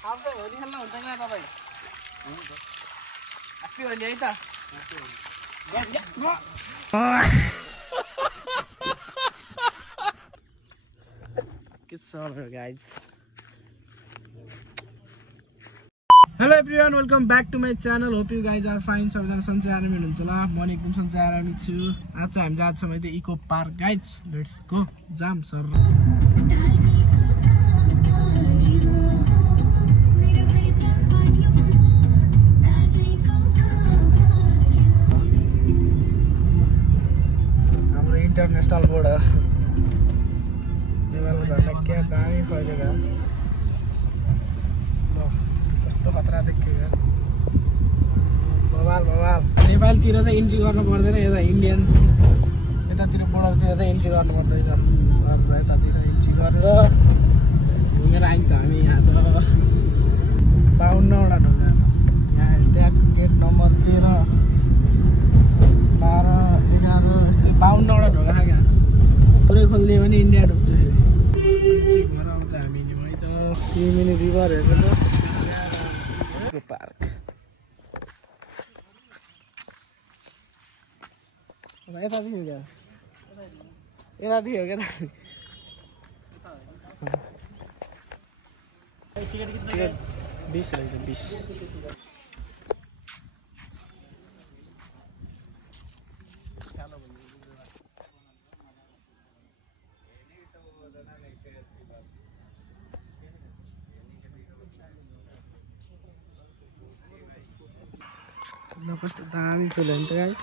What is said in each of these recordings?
अब चाहिँ होली खेल्न हुन्छ क्या तपाईँ? हुन्छ। ह्याप्पी होली है त? It's over, guys. Hello everyone, welcome back to my channel. Hope you guys are fine. सबैजना सन्चै आरामै हुनुहुन्छ होला। म पनि एकदम सन्चै आरामै छु। आज चाहिँ हामी जान्छौँ है eco park guys. Let's go. जाम सर। हाम्रो इन्टरनेशनल बोर्ड हो। नेपालको झन्डा क्या दामी फैलेको। कस्तो खतरा देखियो। बवाल बवाल। नेपालतिर चाहिँ इन्ट्री गर्नु पर्दैन, यता इन्डियन यतातिर बोर्डरतिर चाहिँ इन्ट्री गर्नु पर्दैन। यतातिर इन्ट्री गरेर घुमेर आइन्छ हामी। यहाँ त 52वटा ढोका छ। यहाँ ट्यागको गेट नम्बर 13, 12, 11 यस्तै 52वटा ढोका छ। यहाँ पुरै खोलिदियो भने इन्डिया डुब्छ। फेरि घर आउँछ हामी नि त। 3 मिनट रिभर हेर्नु त पार्क। यतादेखि क्या यतादेखि हो क्या टिकट 20 रहेछ 20। कस्तो दामी फुल हो नि त गाई।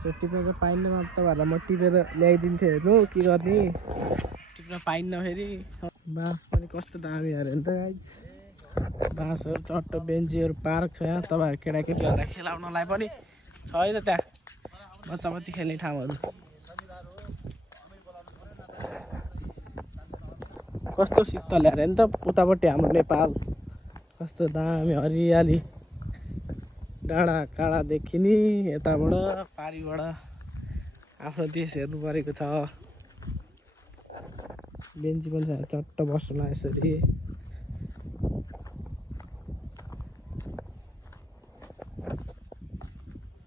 सो टिप्न चाहिँ पाइन्न न त भएर म टिपेर ल्याइदिन्थेँ। हेर्नु के गर्ने, टिप्न पाइन्न। फेरि बाँस पनि कस्तो दामी अरे नि त गाई। बाँसहरू चट्ट बेन्चीहरू पार्क छ यहाँ। तपाईँहरू केटाकेटीहरूलाई खेलाउनलाई पनि छ है त त्यहाँ बच्चा बच्ची खेल्ने ठाउँहरू। कस्तो शीतल अरे नि त उतापट्टि हाम्रो नेपाल। कस्तो दामी हरियाली, डाँडा काँडा देखिने। यताबाट पारिबाट आफ्नो देश हेर्नु परेको छ। बेन्ची पनि छ चट्ट बस्नुलाई यसरी।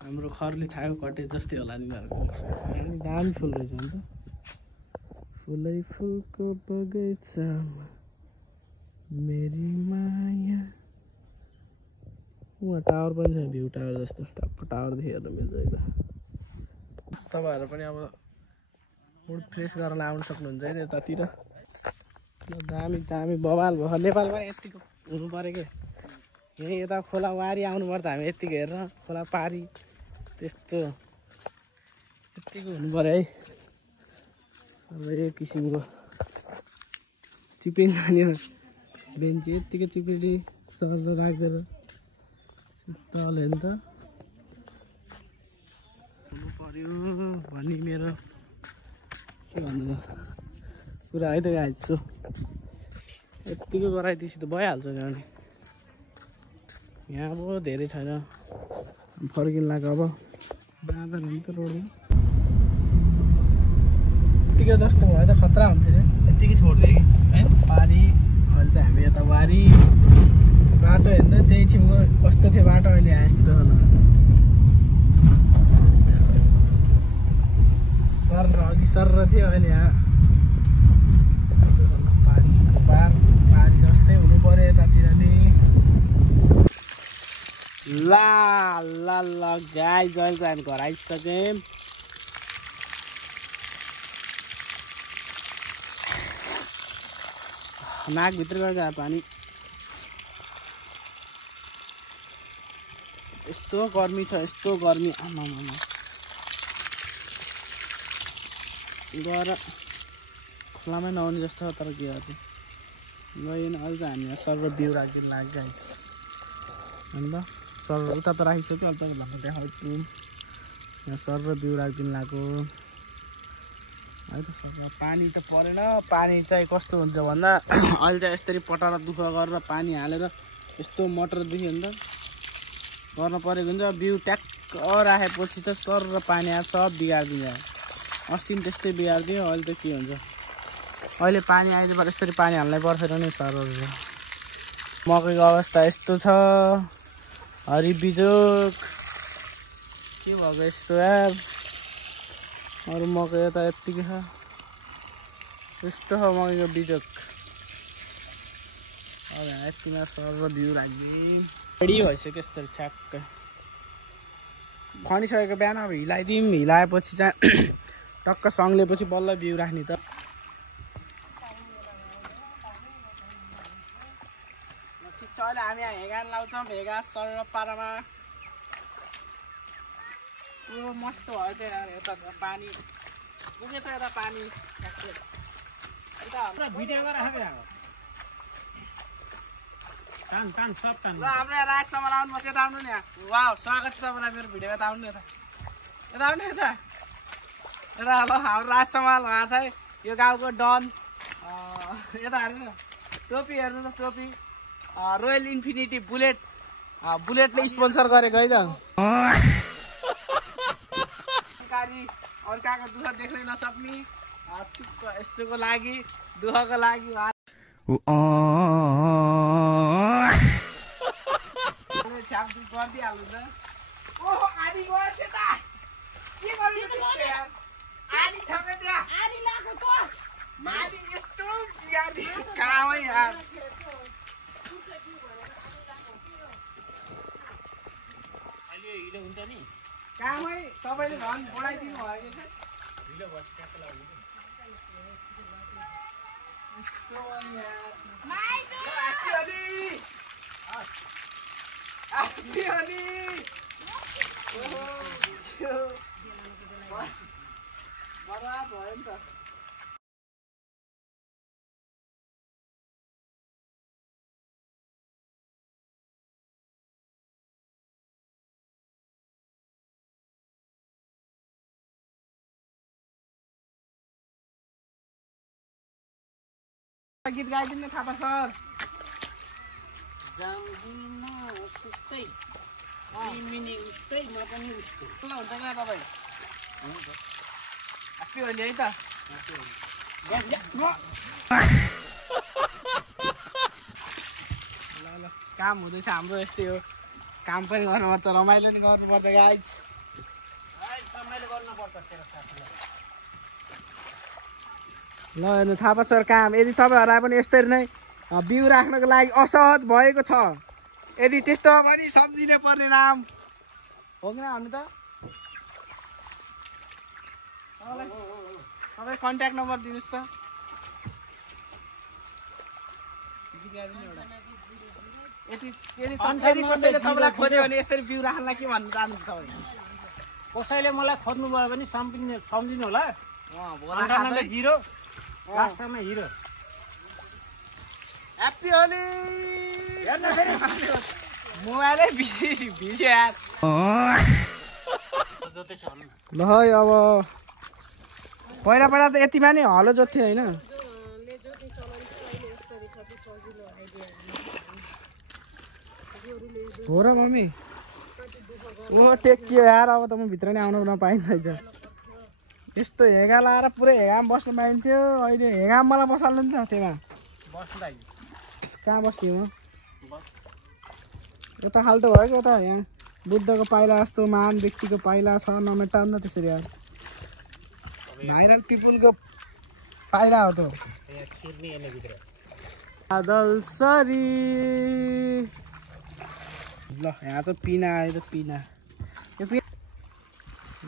हाम्रो खरले छाएको कटेज जस्तै होला नि दामी फुल रहेछ नि त। फुलै फुलको बगैँचामा मेरी माया। वहाँ टावर पनि छ, भ्यू टावर जस्तो टप्पो टावरदेखि हेर्नु मिल्छ एकदम। तपाईँहरू पनि अब मुड फ्रेस गरेर आउनु सक्नुहुन्छ है यतातिर। दामी दामी बवाल भयो। नेपालमा यतिको हुनु पऱ्यो क्या। यहीँ यता खोला वारी आउनुपर्छ हामी यतिको हेरेर। खोला पारी त्यस्तो यतिको हुनु पऱ्यो है। अब यो किसिमको चिपिन नानीहरू बेन्ची यत्तिकै चिपिटी सर राखेर तल हेर्नु त हुनु पर्यो भन्ने मेरो के भन्नु कुरा है त गाइज। सो यत्तिकै गराइदिएपछि त भइहाल्छ जाने। यहाँ अब धेरै छैन, फर्किन लाग्यो। अब बाँदर हुन्छ त रोडमा। यत्तिकै जस्तो भयो त खतरा हुन्थ्यो अरे। यत्तिकै छोड्थ्यो है पारी। अहिले चाहिँ हामी यता वारी बाटो हेर्दा त्यही छेउको कस्तो थियो बाटो अहिले आए यस्तो होला। सर अघि सर थियो अहिले यहाँ पारी पारी जस्तै हुनु पर्यो यतातिर नि। ला ला ला गाइज अहिले चाहिँ हामी घर आइसक्यौँ। नाकभित्र गयो पानी। यस्तो गर्मी छ, यस्तो गर्मी। आमा गएर खोलामै नआउने जस्तो छ। तर के गर्छ गएन। अहिले चाहिँ हामी सर्व बिउ राखिदिनु लाग्यो गाइज। अन्त सर्व उता त राखिसक्यो। अहिले त भन्न देखाउँछु। यहाँ सर्व बिउ राखिदिनु लाग्यो है त। सर्व पानी त परेन। पानी चाहिँ कस्तो हुन्छ भन्दा अहिले चाहिँ यसरी पटाएर दुःख गरेर पानी हालेर यस्तो मटरदेखि अन्त गर्न परेको हुन्छ। बिउ ट्याक्क राखेपछि त सर पानी आएर सब बिगारिदिन्छ। अस्ति पनि त्यस्तै बिगारिदियो। अहिले त के हुन्छ, अहिले पानी आइदिएबाट यसरी पानी हाल्नै पर्छ नि सरहरू। मकैको अवस्था यस्तो छ। हरि बिजोक के भएको यस्तो यार। अरू मकै त यत्तिकै छ। यस्तो छ मकैको बिजोक। अब यहाँ यतिमा सर र बिउ राख्दै रेडी भइसक्यो यस्तो छ्याक्कै खनिसकेको। बिहान अब हिलाइदिउँ, हिलाएपछि चाहिँ टक्क सङ्लेपछि बल्ल बिउ राख्ने त। ठिक छ, अहिले हामी यहाँ हेगान लाउँछौँ। हेगा सर पारामा पुरो मस्त भयो चाहिँ यार। यता पानी पुगेछ, यता पानी हाम्रो भिडियो गरेर हाम्रो राजसम्म आउनुपर्छ। यता आउनु नि यहाँ। वा स्वागत छ तपाईँलाई मेरो भिडियो। यता आउनु यता, यता आउनु यता, यता हेलो। हाम्रो राजसम्म उहाँ चाहिँ यो गाउँको डन। यता हेर्नु न, टोपी हेर्नु त, टोपी रोयल इन्फिनिटी बुलेटले स्पोन्सर गरेको है त। अरू कहाँको दुःख देख्नै नसक्ने यस्तोको लागि, दुःखको लागि छ्यापछुप गरिदिइहाल्नु त। ओहो आधी गयो त्यता, के गर्नु त्यस्तो यार। आधी छ के त्यहाँ, आधी लाग्यो त। आधी यस्तो बिगार्दि कामै यार। अहिले हिलो हुन्छ नि कामै। तपाईँले झन् बढाइदिनु भयो कि हिलो बस ट्याक्क लाग्यो यस्तो यार। बर्बाद भयो नि त। गीत गाइदिनु थापा सर। जान्दिन सुस्तै मिनी उस्तै म पनि उस्तै ल हुन्छ क्या तपाईँ। हुन्छ आफै अहिले है त। ल ल काम हुँदैछ हाम्रो यस्तै हो। काम पनि गर्नुपर्छ, रमाइलो नि गर्नुपर्छ गाइज। रमाइलो गर्नुपर्छ तेरो साथीलाई। ल हेर्नु थापा सर काम। यदि तपाईँहरूलाई पनि यस्तरी नै बिउ राख्नको लागि असहज भएको छ, यदि त्यस्तोमा पनि सम्झिने पर्ने नाम हो कि भन्नु त। तपाईँ कन्ट्याक्ट नम्बर दिनुहोस् त। यदि कसैले तपाईँलाई खोज्यो भने यसरी बिउ राख्नलाई के भन्नु चाहनुहुन्छ तपाईँ? कसैले मलाई खोज्नु भयो भने सम्झिनु होला। 0 लास्टमा हिरो। ह्याप्पी होली। मोबाइलै भिज्यो यार। ल है अब पहिला पहिला त यतिमा नै हलो जोत्थ्यो होइन। हो र मम्मी। ओ टेकियो यार। अब त म भित्र नै आउनु नपाइन्छ रहेछ। यस्तो हेगा लाएर पुरै हेगामा बस्नु पाइन्थ्यो। अहिले हेगामा मलाई बसाल्नु नि त त्यहीमा। कहाँ बस्थ्यो म? यता खाल्टो भयो कि यता यहाँ बुद्धको पाइला जस्तो महान व्यक्तिको पाइला छ, नमेटाउनु न त्यसरी यार। भाइरल पिपुलको पाइला हो त। बादलसरी। ल यहाँ चाहिँ पिना आयो त, पिना। यो पिना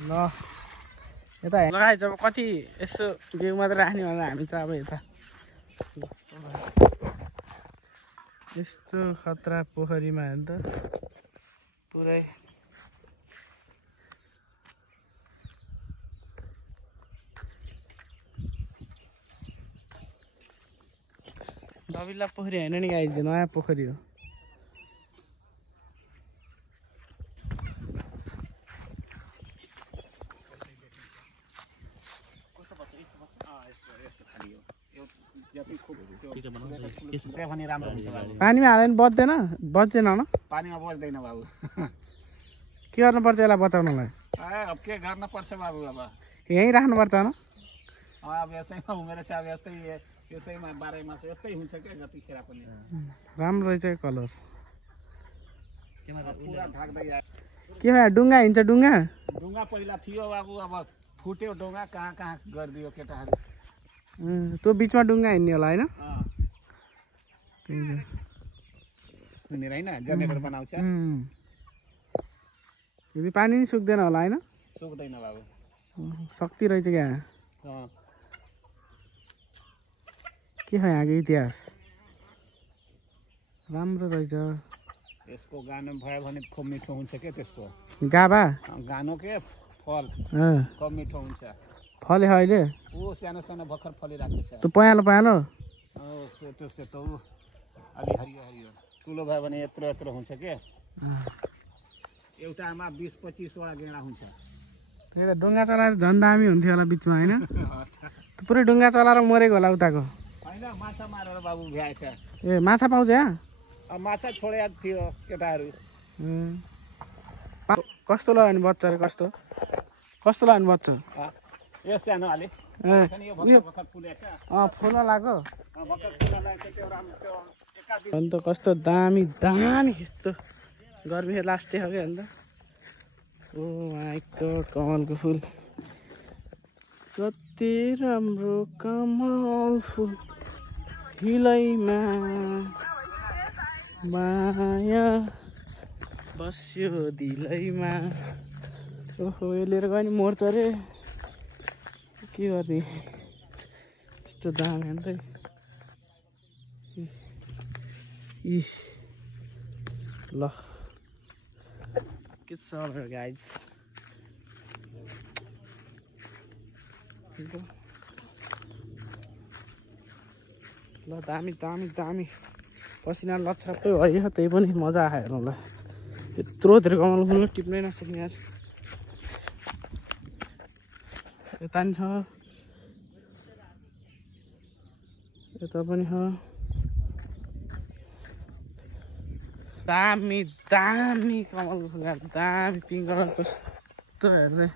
ल यता लगाएछ। अब कति यसो बिउ मात्रै राख्ने भनेर हामी चाहिँ अब यता यस्तो खतरा पोखरीमा हेर्नु त पुरै। दबिला पोखरी होइन नि गाइज, नयाँ पोखरी हो। पानीमा हाल्यो भने बज्दैन, बज्दैन न? पानीमा बज्दैन बाबु। के गर्नुपर्छ यसलाई बचाउनलाई? अब के गर्नुपर्छ बाबु? अब यहीँ राख्नुपर्छ न? अब यसैमा उमेर छ। अब यस्तै त्यसैमा 12 मास यस्तै हुन्छ क्या जतिखेर पनि राम्रो रहेछ कलर पुरा ढाक्दै आयो के भयो डुङ्गा हिँड्छ डुङ्गा ढुङ्गा पहिला थियो बाबु अब फुट्यो ढुङ्गा कहाँ कहाँ गरिदियो केटाहरू त्यो बिचमा डुङ्गा हिँड्ने होला होइन हुने होइन जेनेरेटर बनाउँछ यदि पानी नि सुक्दैन होला होइन सुक्दैन बाबु शक्ति रहेछ क्या के हो यहाँको इतिहास राम्रो रहेछ यसको गानो भयो भने खुब मिठो हुन्छ क्या त्यसको गाबा गानो के फल खुब मिठो हुन्छ फले अहिले ऊ सानो सानो भर्खर फलिरहेको छ त्यो पहेँलो पहेँलो सेतो सेतो अलि हरियो हरियो ठुलो भयो भने यत्रो यत्रो हुन्छ के एउटामा 20-25 वटा गेडा हुन्छ त्यही त डुङ्गा चलाएर झन् दामी हुन्थ्यो होला बिचमा होइन पुरै डुङ्गा चलाएर मरेको होला उताको होइन माछा मारेर बाबु भ्याएछ ए माछा पाउँछ यहाँ माछा छोडेको थियो केटाहरू कस्तो लाग्यो भने बच्चा रे कस्तो कस्तो लाग्यो भने बच्चा यो सानो अलि फुल्न लाग्यो अन्त कस्तो दामी दामी यस्तो गर्मी लास्टै हो क्या अन्त ओ माइ गॉड कमलको फुल कति राम्रो कमल फुल हिलैमा माया बस्यो दिलैमा ओहो यो लिएर गयो नि मर्छ रे के गर्ने यस्तो दामी अन्त ल के छ गाइज ल दामी दामी दामी पसिना लच्छापै भयो त्यही पनि मजा आयो हेर्नुलाई यत्रो धेरै कमल फुल टिप्नै नसक्ने यार यता नि छ यता पनि छ दामी दामी कमलको फुल दामी पिङ्क कलर कस्तो हेर्ने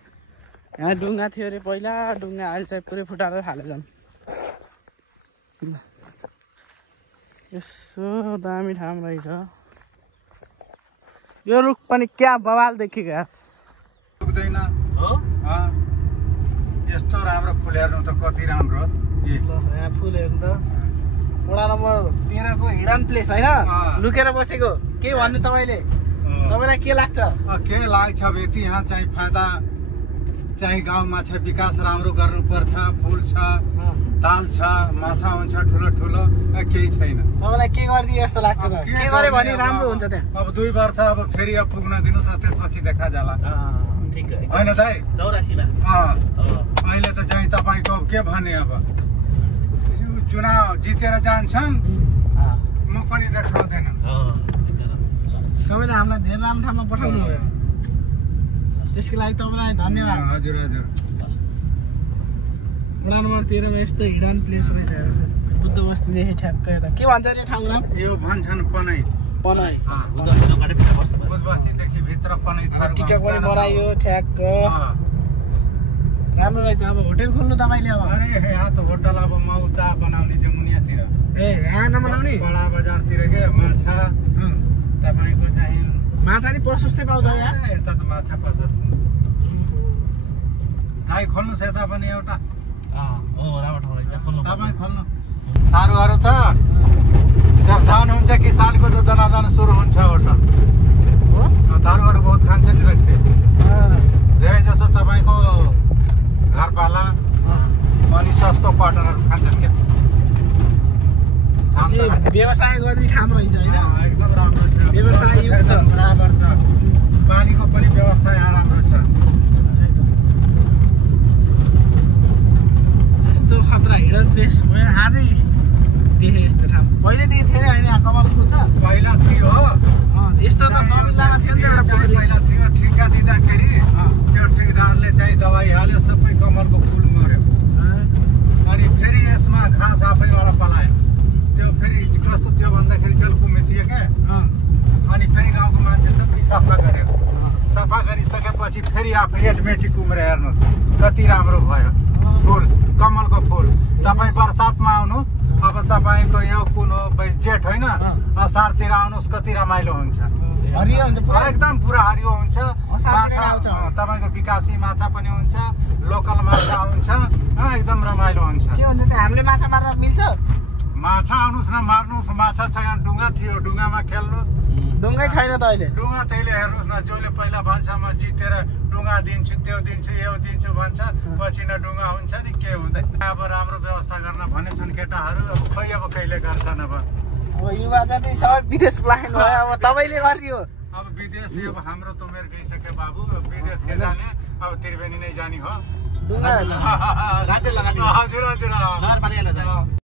यहाँ डुङ्गा थियो अरे पहिला डुङ्गा अहिले चाहिँ पुरै फुटाएर हाले झन् यसो दामी ठाउँ रहेछ यो रुख पनि क्या बवाल देखेको पुग्दैन हो यस्तो राम्रो फुल हेर्नु त कति राम्रो यहाँ फुल हेर्नु त वडा नम्बर 13 को हिडन प्लेस होइन लुकेर बसेको के भन्नु तपाईँले तपाईँलाई के लाग्छ के लाग्छ व्यक्ति यहाँ चाहिँ फाइदा चाहिँ गाउँमा चाहिँ विकास राम्रो गर्नुपर्छ फुल छ दाल छ माछा हुन्छ ठुलो ठुलो केही छैन तपाईँलाई के गरिदिए जस्तो लाग्छ त के गरे भने राम्रो हुन्छ त्यहाँ अब 2 वर्ष अब फेरि अब पुग्न दिनुहोस् त्यसपछि देखा जाला होइन दाइ 84 मा अहिले त चाहिँ तपाईँको के भन्ने अब चुनाव जितेर जान्छन् मुख पनि देखाउँदैन तपाईँले हामीलाई धेरै राम्रो ठाउँमा पठाउनु भयो त्यसको लागि तपाईँलाई धन्यवाद हजुर हजुर वडा नम्बर 13 मा यस्तो हिडन प्लेस रहेछ बुद्ध बस्तीदेखि ठ्याक्कै यता के भन्छ अरे ठाउँको नाम यो भन्छन् पनै पनै बुद्ध बस्तीदेखि भित्र पनै थारू टिकट पनि बनाइयो ठ्याक्क राम्रो रहेछ अब होटल खोल्नु तपाईँले अब अरे यहाँ त होटल अब मौता बनाउने जमुनियातिर ए यहाँ नबनाउने बडा बजारतिर के माछा तपाईँको चाहिँ माछा नि प्रशस्तै पाउँछ यहाँ यता त माछा प्रशस्त दाइ खोल्नुहोस् यता पनि एउटा तपाईँ खोल्नु थारूहरू त जब धान हुन्छ कि सालको दुध दनादान सुरु हुन्छ होटल थारूहरू बहुत खान्छ नि रहेछ धेरै जसो तपाईँको घरपाला अनि सस्तो क्वार्टरहरू खान्छन् क्या व्यवसाय गर्ने ठाउँ रहेछ होइन एकदम राम्रो छ व्यवसाय बराबर छ पानीको पनि व्यवस्था यहाँ राम्रो छ यस्तो खतरा हिडन प्लेस भयो आजै देखेँ यस्तो ठाउँ पहिलेदेखि थियो होइन यहाँ कमल फुल त पहिला थियो यस्तो त तमिलनाडुमा थियो नि त एउटा पोखरी पहिला थियो ठिका दिँदाखेरि त्यो ठेकेदारले चाहिँ दबाई हाल्यो सबै कमलको फुल मर्यो अनि फेरि यसमा घाँस आफैबाट पलायो त्यो फेरि कस्तो थियो भन्दाखेरि जलकुमे थियो क्या अनि फेरि गाउँको मान्छे सबै सफा गर्यो सफा गरिसकेपछि फेरि आफै एटोमेटिक उम्रे हेर्नु कति राम्रो भयो फुल कमलको फुल तपाईँ बर्सातमा आउनुहोस् तपाईँको यो कुन हो जेठ होइन असारतिर आउनुहोस् कति रमाइलो हुन्छ हरियो हुन्छ पुरा एकदम पुरा हरियो हुन्छ असारतिर आउँछ। तपाईँको विकासी माछा पनि हुन्छ लोकल माछा आउँछ एकदम रमाइलो हुन्छ के हुन्छ त हामीले माछा मार्न मिल्छ माछा आउनुहोस् न मार्नुहोस् माछा छ यहाँ डुङ्गा थियो डुङ्गामा खेल्नुहोस् ढुङ्गै छैन त अहिले डुङ्गा त्यसले हेर्नुहोस् न जसले पहिला भन्छ म जितेर डुङ्गा दिन्छु त्यो दिन्छु यो दिन्छु भन्छ पछि न डुङ्गा हुन्छ नि के हुँदैन अब राम्रो व्यवस्था गर्न भनेछन् केटाहरू अब खै अब कहिले गर्छन् अब युवा जाति सबै विदेश प्लान भयो अब तपाईँले गरियो अब विदेश अब हाम्रो त उमेर गइसक्यो बाबु विदेश के जाने अब त्रिवेणी नै जाने हो डुङ्गा राज्य लगानी हजुर हजुर नगरपालिकालाई जाने